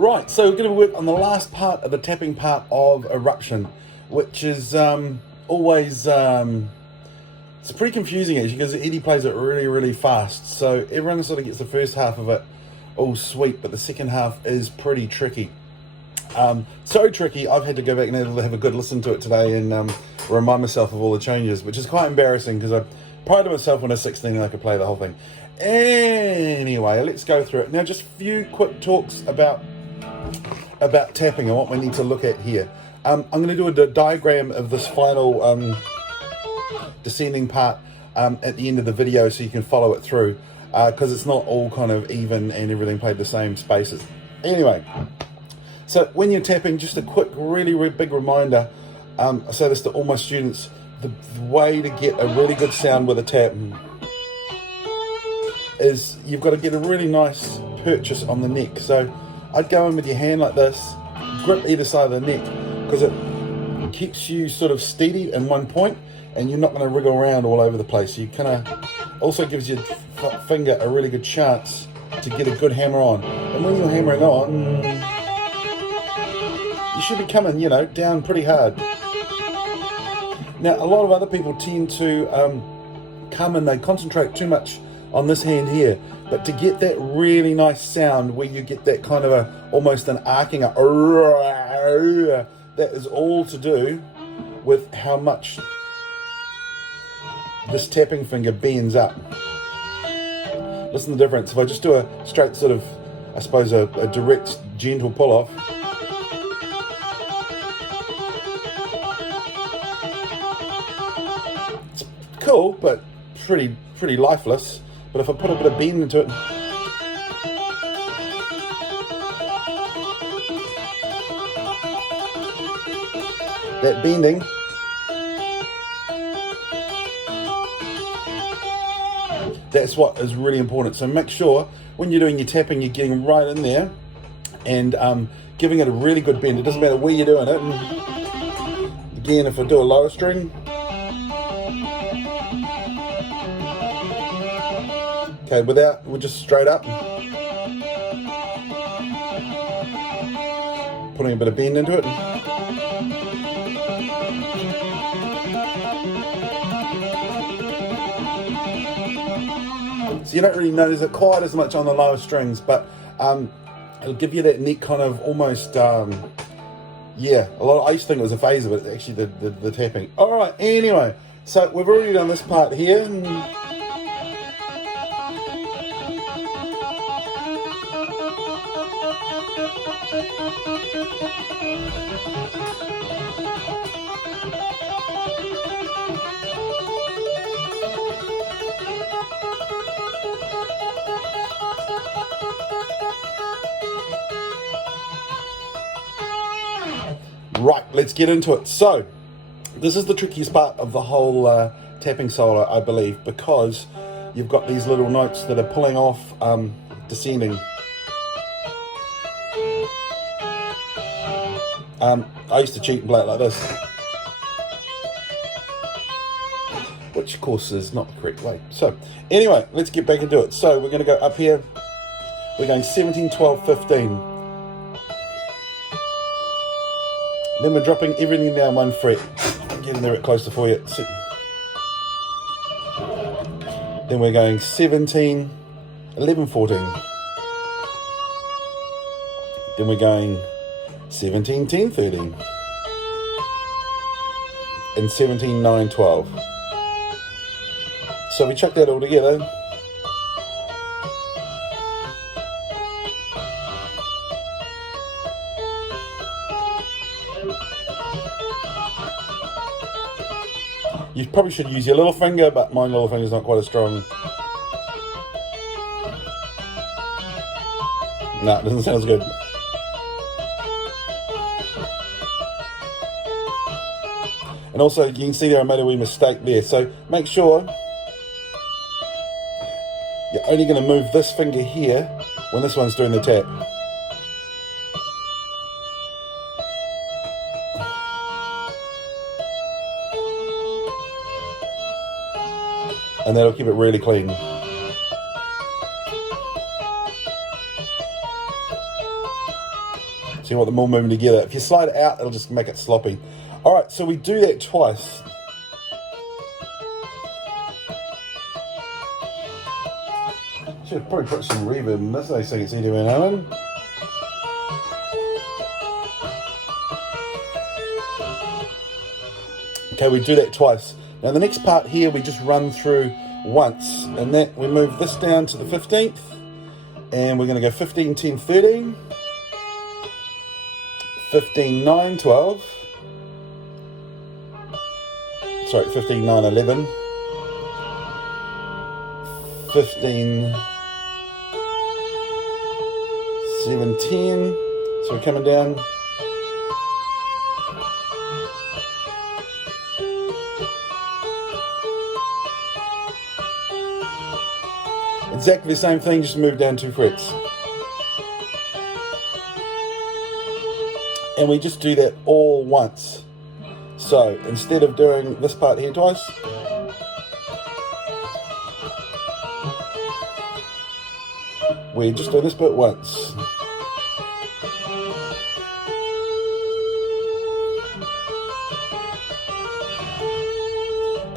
Right, so we're going to work on the last part of the tapping part of Eruption, which is always it's pretty confusing actually because Eddie plays it really fast. So everyone sort of gets the first half of it all sweet, but the second half is pretty tricky. So tricky, I've had to go back and have a good listen to it today and remind myself of all the changes, which is quite embarrassing because I prided myself when I was 16 and I could play the whole thing. Anyway, let's go through it. Now, just a few quick talks about tapping and what we need to look at here. I'm going to do a diagram of this final descending part at the end of the video so you can follow it through because it's not all kind of even and everything played the same spaces. Anyway, so when you're tapping, just a quick, really big reminder, I say this to all my students, the way to get a really good sound with a tap is you've got to get a really nice purchase on the neck. So I'd go in with your hand like this, grip either side of the neck, because it keeps you sort of steady in one point and you're not going to wriggle around all over the place. You kind of also gives your finger a really good chance to get a good hammer on. And when you're hammering on, you should be coming, down pretty hard. Now, a lot of other people tend to come and they concentrate too much on this hand here, but to get that really nice sound where you get that kind of almost an arcing, that is all to do with how much this tapping finger bends up. Listen to the difference. If I just do a straight sort of, I suppose, a direct, gentle pull off, it's cool, but pretty lifeless. But if I put a bit of bend into it, that bending, that's what is really important. So make sure when you're doing your tapping, you're getting right in there and giving it a really good bend. It doesn't matter where you're doing it. And again, if I do a lower string, okay, we're just straight up, putting a bit of bend into it. So you don't really notice it quite as much on the lower strings, but it'll give you that neck kind of almost, I used to think it was a phaser, but it's actually the tapping. All right, anyway, so we've already done this part here. Right, let's get into it. So, this is the trickiest part of the whole tapping solo, I believe, because you've got these little notes that are pulling off descending. I used to cheat and play it like this, which of course is not the correct way. So, anyway, let's get back into it. So, we're going to go up here. We're going 17, 12, 15. Then we're dropping everything down one fret. I'm getting there a bit closer for you. Then we're going 17, 11, 14. Then we're going 17, 10, 13. And 17, 9, 12. So we chuck that all together. You probably should use your little finger, but my little finger's not quite as strong. No, it doesn't sound as good. And also, you can see there I made a wee mistake there. So make sure you're only going to move this finger here when this one's doing the tap. And that'll keep it really clean. So you want them all moving together. If you slide it out, it'll just make it sloppy. All right, so we do that twice. Should probably put some reverb in this, so you can see doing Owen. Okay, we do that twice. Now the next part here, we just run through once, and that we move this down to the 15th, and we're going to go 15, 10, 13, 15, 9, 12, sorry, 15, 9, 11, 15, 7, 10, so we're coming down, exactly the same thing, just move down 2 frets. And we just do that all once. So instead of doing this part here twice, we just do this bit once.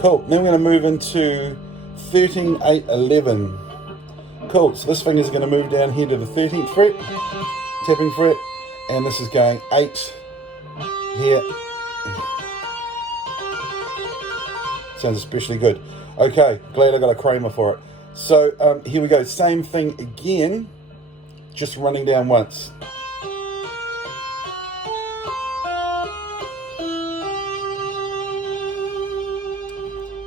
Cool, then we're going to move into 13, 8, 11. Cool, so this finger is going to move down here to the 13th fret, tapping fret, and this is going 8 here. Sounds especially good. Okay, glad I got a Kramer for it. So here we go, same thing again, just running down once.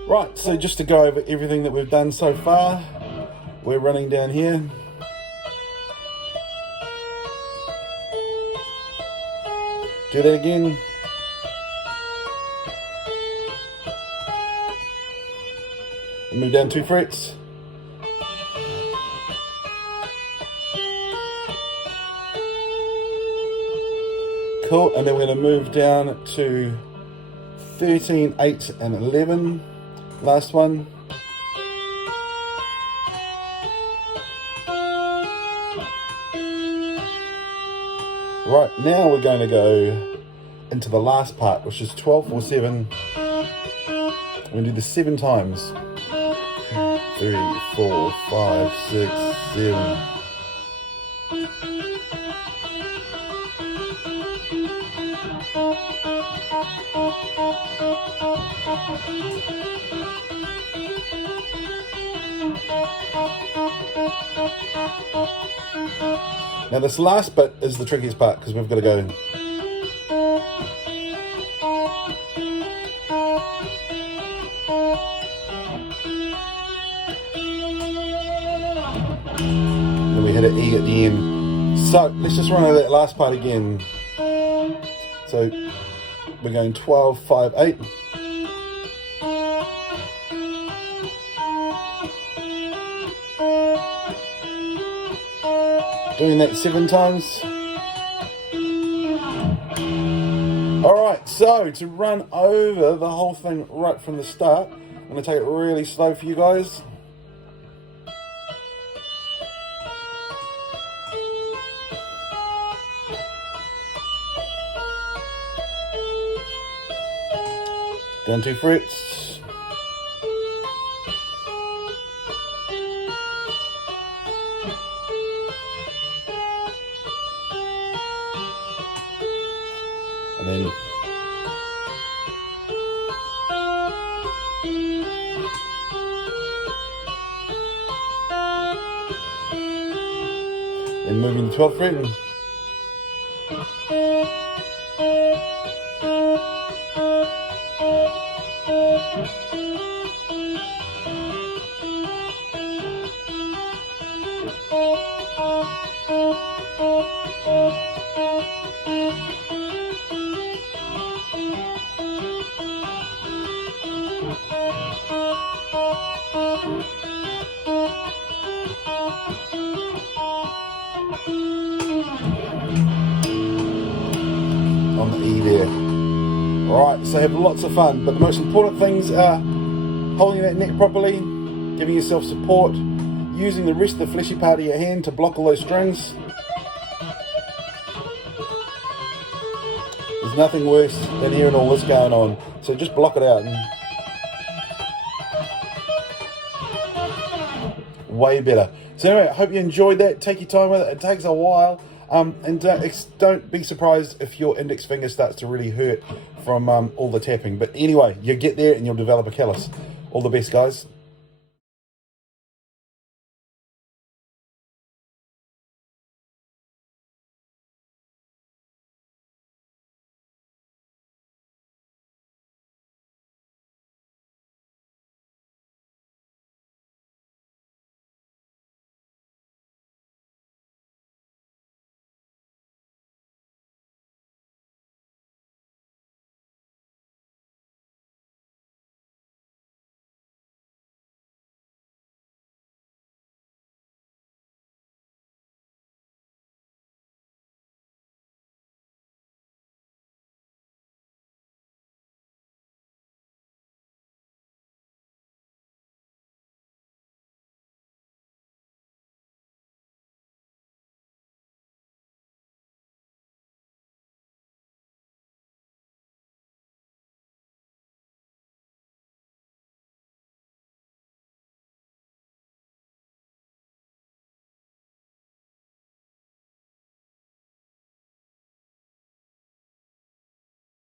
Right, so just to go over everything that we've done so far, we're running down here. Do that again. And move down 2 frets. Cool, and then we're going to move down to 13, 8, and 11. Last one. Right, now we're going to go into the last part, which is 12, 4, 7. We're going to do this 7 times. 3, 4, 5, 6, 7. Now this last bit is the trickiest part because we've got to go in. Then we hit an E at the end. So let's just run over that last part again. So we're going 12, 5, 8. Doing that 7 times. Alright, so to run over the whole thing right from the start, I'm going to take it really slow for you guys. Down 2 frets. And then moving the 12th fret. On the E there. Alright, so have lots of fun, but the most important things are holding that neck properly, giving yourself support, using the rest of the fleshy part of your hand to block all those strings. nothing worse than hearing all this going on. So just block it out. Way better. So anyway, I hope you enjoyed that. Take your time with it. It takes a while. And don't be surprised if your index finger starts to really hurt from all the tapping. But anyway, you get there and you'll develop a callus. All the best, guys.